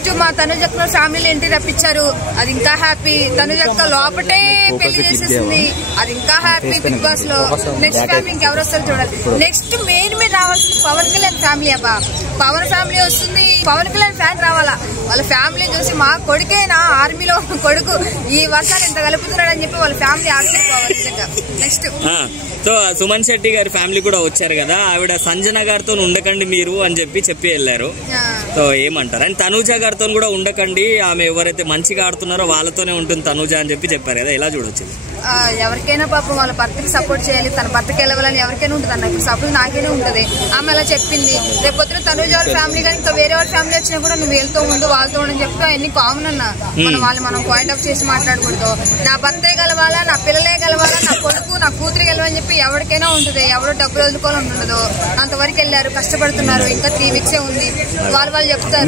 Next మా తనుజక్క family entry రప్పించారు, అది ఇంకా హ్యాపీ. తనుజక్క లోపటే పెళ్లి చేసేసింది, అది ఇంకా హ్యాపీ బిగ్ బాస్ లో. నెక్స్ట్ ఫ్యామిలీ ఇంకెవరు వస్తారు చూడాలి. నెక్స్ట్ మెయిన్ మీద రావాల్సింది పవన్ కళ్యాణ్ ఫ్యామిలీ. అబ్బా పవన్ ఫ్యామిలీ వస్తుంది, పవన్ కళ్యాణ్ ఫ్యాన్ రావాలా. వాళ్ళ ఫ్యామిలీ చూసి మా కొడుకేనా ఆర్మీలో కొడుకు ఈ వర్షాలు ఎంత కలుపుతున్నాడు అని చెప్పి వాళ్ళ ఫ్యామిలీ ఆశ్చర్యపోవాలి నిజంగా. నెక్స్ట్ సో సుమన్ శెట్టి గారి ఫ్యామిలీ కూడా వచ్చారు కదా, ఆవిడ సంజన గారితో ఉండకండి మీరు అని చెప్పి వెళ్ళారు. సో ఏమంటారు? అండ్ తనూజ గారితో కూడా ఉండకండి, ఆమె ఎవరైతే మంచిగా ఆడుతున్నారో వాళ్ళతోనే ఉంటుంది తనూజ అని చెప్పారు కదా, ఎలా చూడొచ్చు? ఎవరికైనా పాపం వాళ్ళ భర్తకి సపోర్ట్ చేయాలి, తన భర్తకి వెళ్ళవాలని ఎవరికైనా ఉంటుంది అన్న. ఇప్పుడు సపోజ్ నాకైనా ఉంటుంది, ఆమె అలా చెప్పింది. రేపు పొద్దున తనూజ వాళ్ళ ఫ్యామిలీ కానీ ఇంకా వేరే వాళ్ళ ఫ్యామిలీ వచ్చినా కూడా నువ్వు వెళ్తూ ఉండు వాళ్ళతో ఉండని చెప్తా అన్ని కామన్ అన్న. మనం పాయింట్ ఆఫ్ చేసి మాట్లాడకూడదు. నా భర్తే గెలవాలా, నా పిల్లలే గెలవాలా, నా కొడుకు నా కూతురు గెలవని చెప్పి ఎవరికైనా ఉంటుంది. ఎవరో డబ్బులు వదులుకోవాలని ఉండదు. అంతవరకు వెళ్ళారు, కష్టపడుతున్నారు. ఇంకా 3 weeks ఉంది. వాళ్ళు చెప్తారు.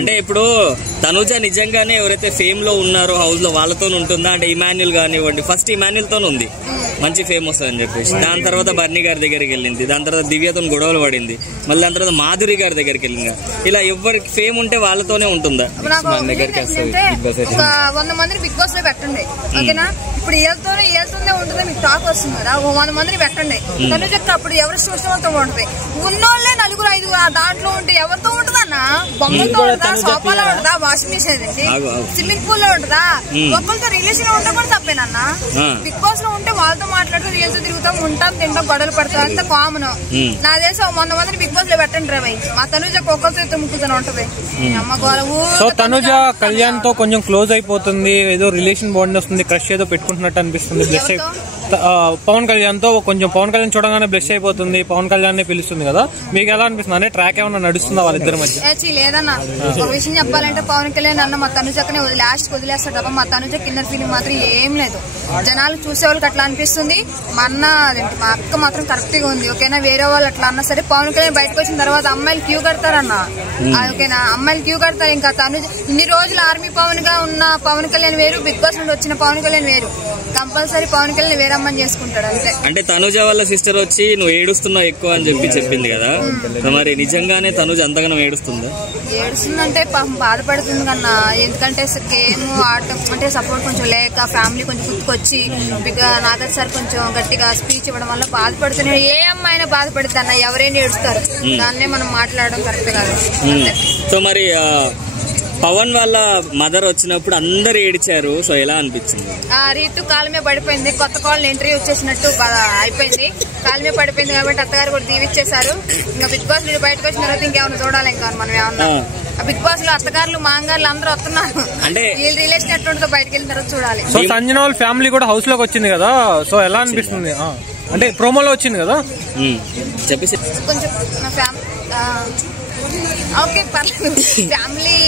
అంటే ఇప్పుడు తనూజ నిజంగానే ఎవరైతే ఫేమ్ లో ఉన్నారో హౌస్ లో వాళ్ళతో ఉంటుందా? అంటే ఇమాన్యుల్ కానివ్వండి, ఫస్ట్ ఇమాన్యుల్ తో ఉంది మంచి ఫేమస్ అని చెప్పేసి, దాని తర్వాత బర్నీ గారి దగ్గరికి వెళ్ళింది, దాని తర్వాత దివ్యతో గొడవలు పడింది, మళ్ళీ దాని తర్వాత మాధురి గారి దగ్గరికి వెళ్ళింది. ఇలా ఎవరికి ఫేమ్ ఉంటే వాళ్ళతోనే ఉంటుందా? ఒక 100 మందిని బిగ్ బాస్ లో పెట్టండి, ఓకేనా? ఇప్పుడు ఏళ్తుందే ఉంటుంది, మీకు టాక్ వస్తుంది కదా. 100 మందిని పెట్టండి. తను చెప్తే అప్పుడు ఎవరి సూచనతో ఉంటుంది. ఉన్నోళ్లే 4-5 దాంట్లో ఉంటే ఎవరితో ఉంటుందన్నా? బొమ్మలతో ఉంటుందా, సోఫాలో ఉంటుందా, వాషింగ్ మిషన్ స్విమ్మింగ్ పూల్ లో ఉంటుందా? ఒక్కరితో రిలేషన్ ఉంటే కూడా తప్పేనన్నా. బిగ్ బాస్ లో ఉంటే వాళ్ళతో మాట్లాడుతూ రియల్తో తిరుగుతాం, ఉంటాం, తింటాం, గొడవలు పడతాం, అంత కామన్. నా దేశం 100 మందిని బిగ్ బాస్ లో పెట్టండి రా భయ్. మా తనుజ ఒక్కరితో ముక్కుతూనే ఉంటది. అమ్మ గోలవు. సో తనుజ కళ్యాణ్ తో కొంచెం క్లోజ్ అయిపోతుంది, ఏదో రిలేషన్ బాండ్ వస్తుంది, క్రష్ ఏదో పెట్టుకుంటున్నట్టు అనిపిస్తుంది. పవన్ కళ్యాణ్ తో కొంచెం పవన్ కళ్యాణ్ చూడగానే బ్లెస్ అయిపోతుంది, పవన్ కళ్యాణ్ పిలుస్తుంది కదా, మీకు ఎలా అనిపిస్తుంది? అంటే ట్రాక్ ఏమన్నా నడుస్తుందా వాళ్ళిద్దరి మధ్య? లేదన్నా. ఒక విషయం చెప్పాలంటే పవన్ కళ్యాణ్ అన్న మా తనుజక్కనే లాస్ట్ వదిలేస్తాడు తప్ప మా తనుజ కిన్నర్ ఫీలింగ్ మాత్రం ఏం లేదు. జనాలు చూసే వాళ్ళకి అట్లా అనిపిస్తుంది. మా అక్క మాత్రం కరెక్ట్ గా ఉంది, ఓకేనా? వేరే వాళ్ళు అట్లా అన్నా సరే పవన్ కళ్యాణ్ బయటకు వచ్చిన తర్వాత అమ్మాయిలు క్యూ కడతారన్న, ఓకేనా? అమ్మాయిలు క్యూ కడతారు. ఇంకా తనుజ ఇన్ని రోజులు ఆర్మీ పవన్ గా ఉన్న పవన్ కళ్యాణ్ వేరు, బిగ్ బాస్ నుండి వచ్చిన పవన్ కళ్యాణ్ వేరు. కంపల్సరీ పవన్ కళ్యాణ్ వేరమ్మని చేసుకుంటాడు అంతే. అంటే తనుజ వాళ్ళ సిస్టర్ వచ్చి నువ్వు ఏడుస్తున్నావు ఎక్కువ అని చెప్పింది కదా, మరి నిజంగానే తనుజ అంతగానో ఏడుస్తుందా? ఏడుస్తుందంటే పాపం బాధపడుతుంది కన్నా. ఎందుకంటే గేమ్ ఆడటం అంటే సపోర్ట్ కొంచెం లేక ఫ్యామిలీ కొంచెం గుర్తుకొచ్చి నాగర్ సార్ కొంచెం గట్టిగా స్పీచ్ ఇవ్వడం వల్ల బాధపడుతున్నాడు. ఏ అమ్మాయినా బాధపడుతుంది అన్న, ఎవరైనా ఏడుస్తారు. దాన్నే మనం మాట్లాడడం కరెక్ట్ కాదు. సో మరి పవన్ వాళ్ళ మదర్ వచ్చినప్పుడు అందరు ఏడిచారు, సో ఎలా అనిపించింది? రీతు కాలమే పడిపోయింది, కొత్త కాలనీ ఎంట్రీ వచ్చేసినట్టు అయిపోయింది. కాలమే పడిపోయింది కాబట్టి అత్తగారు కూడా దీవిచ్చేశారు. ఇంకా బిగ్ బాస్ మీరు బయటకు వచ్చిన తర్వాత ఇంకేమైనా చూడాలి. ఇంకా మనం ఏమన్నా బిగ్ బాస్ లో అత్తగారులు మాంగారులు అందరూ వస్తున్నారు. అంటే వీళ్ళ రిలేషన్ ఎట్లుంటుందో బయటకు వెళ్ళిన తర్వాత చూడాలి. సో సంజన వాళ్ళ ఫ్యామిలీ కూడా హౌస్ లోకి వచ్చింది కదా, సో ఎలా అనిపిస్తుంది? అంటే ప్రోమోలో వచ్చింది కదా, చెప్పేసి కొంచెం నా ఫ్యామిలీ ఓకే పర్లేదు. ఫ్యామిలీ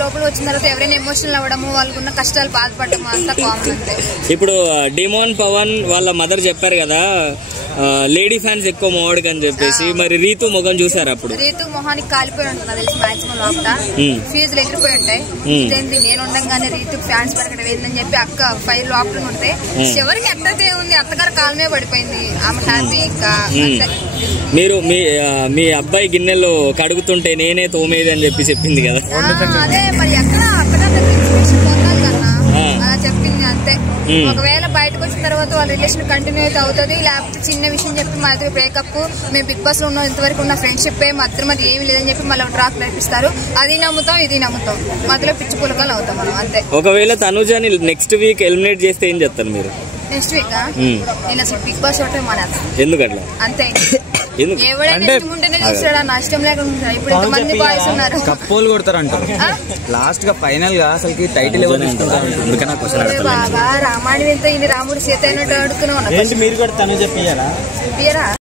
లోపల వచ్చిన తర్వాత ఎవరైనా ఎమోషనల్ అవ్వడము, వాళ్ళకున్న కష్టాలు బాధపడటము అంతా కామన్ అంతే. ఇప్పుడు డిమోన్ పవన్ వాళ్ళ మదర్ చెప్పారు కదా లేడీ ఫ్యాన్స్ ఎక్కువ మోడకి అని చెప్పేసి, మరి రీతు మొగం చూసారు? అప్పుడు రీతు మొహానికి కాలిపోయి ఉంటుంది తెలిసి మాక్సిమం లోపల ఫీజులు ఎగిరిపోయి ఉంటాయి. నేను ఉండగానే రీతుకి ఫ్యాన్స్ పెరగడం ఏందని చెప్పి అక్క 5 లోపల ఉంటాయి. చివరికి ఎక్కడితే ఉంది అత్తగారు కాలమే పడిపోయింది, ఆమె హ్యాపీ. ఇంకా మీరు మీ అబ్బాయి గిన్నెలో కడుగుతుంటే నేనే తోమేది అని చెప్పింది కదా, అదే మరి ఎక్కడ అత్తగారు ఇన్స్పిరేషన్ పొందాలి కన్నా అలా చెప్పింది అంతే. ఒకవేళ బయటకు వచ్చిన తర్వాత వాళ్ళ రిలేషన్ కంటిన్యూ అయితే అవుతుంది, లేకపోతే చిన్న విషయం చెప్పి మా దగ్గర బ్రేకప్, మేము బిగ్ బాస్ లో ఉన్న ఇంతవరకు ఉన్న ఫ్రెండ్షిప్ మధ్య మధ్య ఏమి లేదని చెప్పి మళ్ళీ డ్రాప్ నేర్పిస్తారు. అది నమ్ముతాం, ఇది నమ్ముతాం, మధ్యలో పిచ్చి పులకలు అవుతాం మనం అంతే. ఒకవేళ తనుజని నెక్స్ట్ వీక్ ఎలిమినేట్ చేస్తే ఏం చేస్తారు మీరు? నెక్స్ట్ వీక్ నేను అసలు బిగ్ బాస్ షోటే మానేస్తాను. ఎందుకట్లా? అంతే. ఎవడైనా ఉంటేనే చూస్తాడా, నష్టం లేకుండా. ఇప్పుడు ఇంతమంది బాయ్స్ ఉన్నారు, కప్పోలు కొడతారంటారు లాస్ట్ గా ఫైనల్ గా అసలు టైటిల్ ఎవరు తీసుకుంటారు? బాగా రామాయణం ఎంత ఇది రాముడు సీత అయినట్టు అడుగుతున్నావు. మీరు కూడా తను చెప్పియారా?